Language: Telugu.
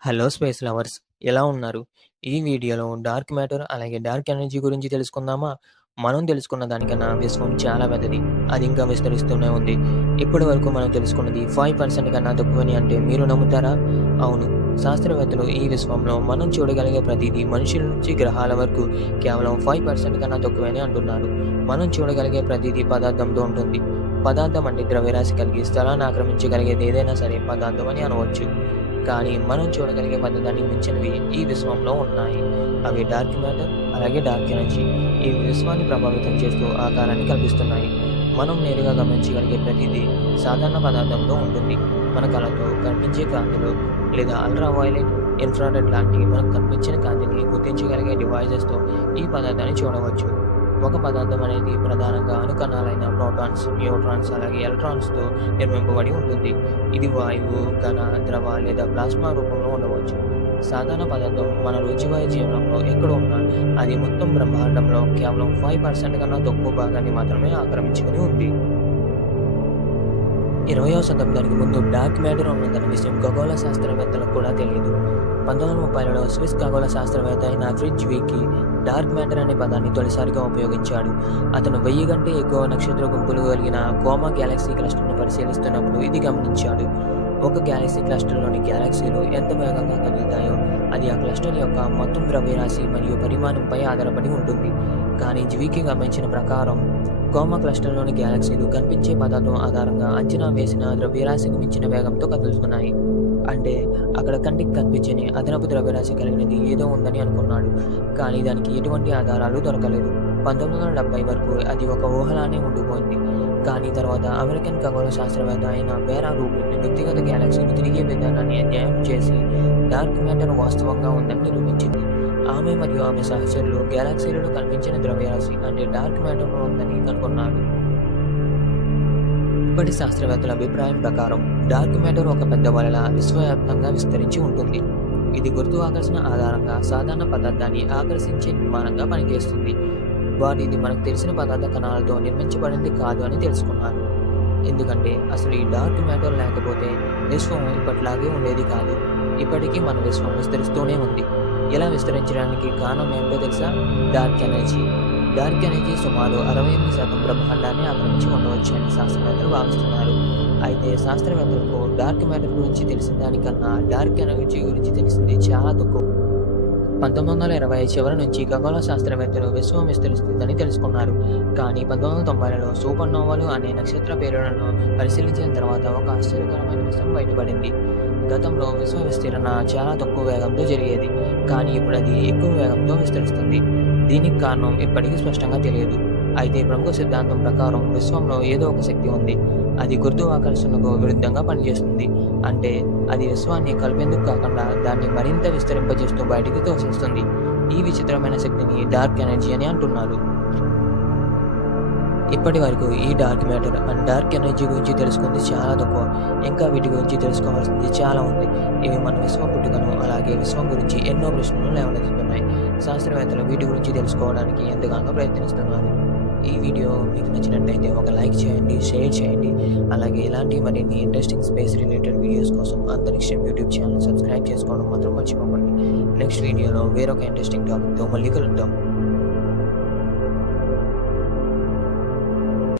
హలో స్పేస్ లవర్స్, ఎలా ఉన్నారు? ఈ వీడియోలో డార్క్ మ్యాటర్ అలాగే డార్క్ ఎనర్జీ గురించి తెలుసుకుందామా? మనం తెలుసుకున్న దానికన్నా విశ్వం చాలా పెద్దది. అది ఇంకా విస్తరిస్తూనే ఉంది. ఇప్పటి వరకు మనం తెలుసుకున్నది 5% కన్నా తక్కువని అంటే మీరు నమ్ముతారా? అవును. శాస్త్రవేత్తలు ఈ విశ్వంలో మనం చూడగలిగే ప్రతిదీ మనుషుల నుంచి గ్రహాల వరకు కేవలం 5% కన్నా తక్కువని అంటున్నారు. మనం చూడగలిగే ప్రతిదీ పదార్థంతో ఉంటుంది. పదార్థం అంటే ద్రవ్యరాశి కలిగి స్థలాన్ని ఆక్రమించగలిగేది ఏదైనా సరే పదార్థం అని అనవచ్చు. కానీ మనం చూడగలిగే పద్ధతానికి మించినవి ఈ విశ్వంలో ఉన్నాయి. అవి డార్క్ మ్యాటర్, అలాగే డార్క్ ఎనర్జీ. ఈ విశ్వాన్ని ప్రభావితం చేస్తూ ఆకారాన్ని కల్పిస్తున్నాయి. మనం నేరుగా గమనించగలిగే ప్రతిదీ సాధారణ పదార్థంలో ఉంటుంది. మన కళ్ళతో కనిపించే కాంతిలో లేదా అల్ట్రా వైలెట్, ఇన్ఫ్రారెడ్ లాంటి మనకు కనిపించిన కాంతిని గుర్తించగలిగే డివైజెస్తో ఈ పదార్థాన్ని చూడవచ్చు. ఒక పదార్థం అనేది ప్రధానంగా అణుకణాలైన ప్రోటాన్స్, న్యూట్రాన్స్ అలాగే ఎలక్ట్రాన్స్‌తో నిర్మింపబడి ఉంటుంది. ఇది వాయువు, ఘన, ద్రవ లేదా ప్లాస్మా రూపంలో ఉండవచ్చు. సాధారణ పదార్థం మన రోజువారీ జీవనంలో ఎక్కడ ఉన్నా అది మొత్తం బ్రహ్మాండంలో కేవలం 5% కన్నా తక్కువ భాగాన్ని మాత్రమే ఆక్రమించుకొని ఉంది. 20వ శతాబ్దానికి ముందు డార్క్ మ్యాటర్ ఉన్నదన్న విషయం ఖగోళ శాస్త్రవేత్తలకు కూడా తెలియదు. 1930లలో స్విస్ ఖగోళ శాస్త్రవేత్త అయిన ఫ్రిడ్జ్ వీకి డార్క్ మ్యాటర్ అనే పదాన్ని తొలిసారిగా ఉపయోగించాడు. అతను 1000 కంటే ఎక్కువ నక్షత్ర గుంపులు కలిగిన కోమా గ్యాలక్సీ క్లస్టర్ను పరిశీలిస్తున్నప్పుడు ఇది గమనించాడు. ఒక గ్యాలక్సీ క్లస్టర్లోని గ్యాలక్సీలు ఎంత వేగంగా కదులుతాయో అది ఆ క్లస్టర్ యొక్క మొత్తం ద్రవ్యరాశి మరియు పరిమాణంపై ఆధారపడి ఉంటుంది. కానీ జ్వీకి గమనించిన ప్రకారం కోమా క్లస్టర్లోని గ్యాలక్సీలు కనిపించే పదార్థం ఆధారంగా అంచనా వేసిన ద్రవ్యరాశికి మించిన వేగంతో కదులుతున్నాయి. అంటే అక్కడ కంటికి కనిపించని అదనపు ద్రవ్యరాశి కలిగినది ఏదో ఉందని అనుకున్నాడు. కానీ దానికి ఎటువంటి ఆధారాలు దొరకలేదు. 1970 వరకు అది ఒక ఊహలానే ఉండిపోయింది. కానీ తర్వాత అమెరికన్ ఖగోళ శాస్త్రవేత్త అయిన వేరా రూబిన్ వ్యక్తిగత గ్యాలక్సీలు తిరిగే విధానాన్ని అధ్యయనం చేసి డార్క్ మ్యాటర్ వాస్తవంగా ఉందని నిరూపించింది. ఆమె మరియు ఆమె సహచరులు గ్యాలక్సీలలో కనిపించిన ద్రవ్యరాశి అంటే డార్క్ మ్యాటర్ ఉందని కనుగొన్నారు. ఇప్పటి శాస్త్రవేత్తల అభిప్రాయం ప్రకారం డార్క్ మ్యాటర్ ఒక పెద్ద వలలా విశ్వవ్యాప్తంగా విస్తరించి ఉంటుంది. ఇది గురుత్వాకర్షణ ఆధారంగా సాధారణ పదార్థాన్ని ఆకర్షించే నిర్మాణంగా పనిచేస్తుంది. వారు ఇది మనకు తెలిసిన పదార్థ కణాలతో నిర్మించబడింది కాదు అని తెలుసుకున్నారు. ఎందుకంటే అసలు ఈ డార్క్ మ్యాటర్ లేకపోతే విశ్వం ఇప్పట్లాగే ఉండేది కాదు. ఇప్పటికీ మన విశ్వం విస్తరిస్తూనే ఉంది. ఇలా విస్తరించడానికి కారణం ఏమిటో తెలుసా? Dark energy. డార్క్ ఎనర్జీ సుమారు 68% బ్రహ్మాండాన్ని ఆక్రమించి ఉండవచ్చు అని శాస్త్రవేత్తలు భావిస్తున్నారు. అయితే శాస్త్రవేత్తలకు డార్క్ మ్యాటర్ గురించి తెలిసిన దానికన్నా డార్క్ ఎనర్జీ గురించి తెలిసింది చాలా తక్కువ. 1920 చివరి నుంచి ఖగోళ శాస్త్రవేత్తలు విశ్వం విస్తరిస్తుందని తెలుసుకున్నారు. కానీ 1990లలో సూపర్నోవాలు అనే నక్షత్ర పేలుళ్లను పరిశీలించిన తర్వాత ఒక ఆశ్చర్యకరమైన విషయం బయటపడింది. గతంలో విశ్వ విస్తరణ చాలా తక్కువ వేగంతో జరిగేది, కానీ ఇప్పుడు అది ఎక్కువ వేగంతో విస్తరిస్తుంది. దీనికి కారణం ఇప్పటికీ స్పష్టంగా తెలియదు. అయితే ప్రముఖ సిద్ధాంతం ప్రకారం విశ్వంలో ఏదో ఒక శక్తి ఉంది. అది గురుత్వాకర్షణకు విరుద్ధంగా పనిచేస్తుంది. అంటే అది విశ్వాన్ని కలిపేందుకు కాకుండా దాన్ని మరింత విస్తరింపజేస్తూ బయటికి తోసేస్తుంది. ఈ విచిత్రమైన శక్తిని డార్క్ ఎనర్జీ అని అంటున్నారు. ఇప్పటి వరకు ఈ dark matter and dark energy గురించి తెలుసుకుంది చాలా తక్కువ. ఇంకా వీటి గురించి తెలుసుకోవాల్సింది చాలా ఉంది. ఇవి మన విశ్వం పుట్టుకను అలాగే విశ్వం గురించి ఎన్నో ప్రశ్నలు లేవనెత్తుతున్నాయి. శాస్త్రవేత్తలు వీటి గురించి తెలుసుకోవడానికి ఎంతగానో ప్రయత్నిస్తున్నారు. ఈ వీడియో మీకు నచ్చినట్లయితే ఒక లైక్ చేయండి, షేర్ చేయండి. అలాగే ఇలాంటి మరిన్ని ఇంట్రెస్టింగ్ స్పేస్ రిలేటెడ్ వీడియోస్ కోసం అంతరిక్షం యూట్యూబ్ ఛానల్ సబ్స్క్రైబ్ చేసుకోవడం మాత్రం మర్చిపోకండి. నెక్స్ట్ వీడియోలో వేరొక ఇంట్రెస్టింగ్ టాపిక్తో మళ్ళీ కలుద్దాం.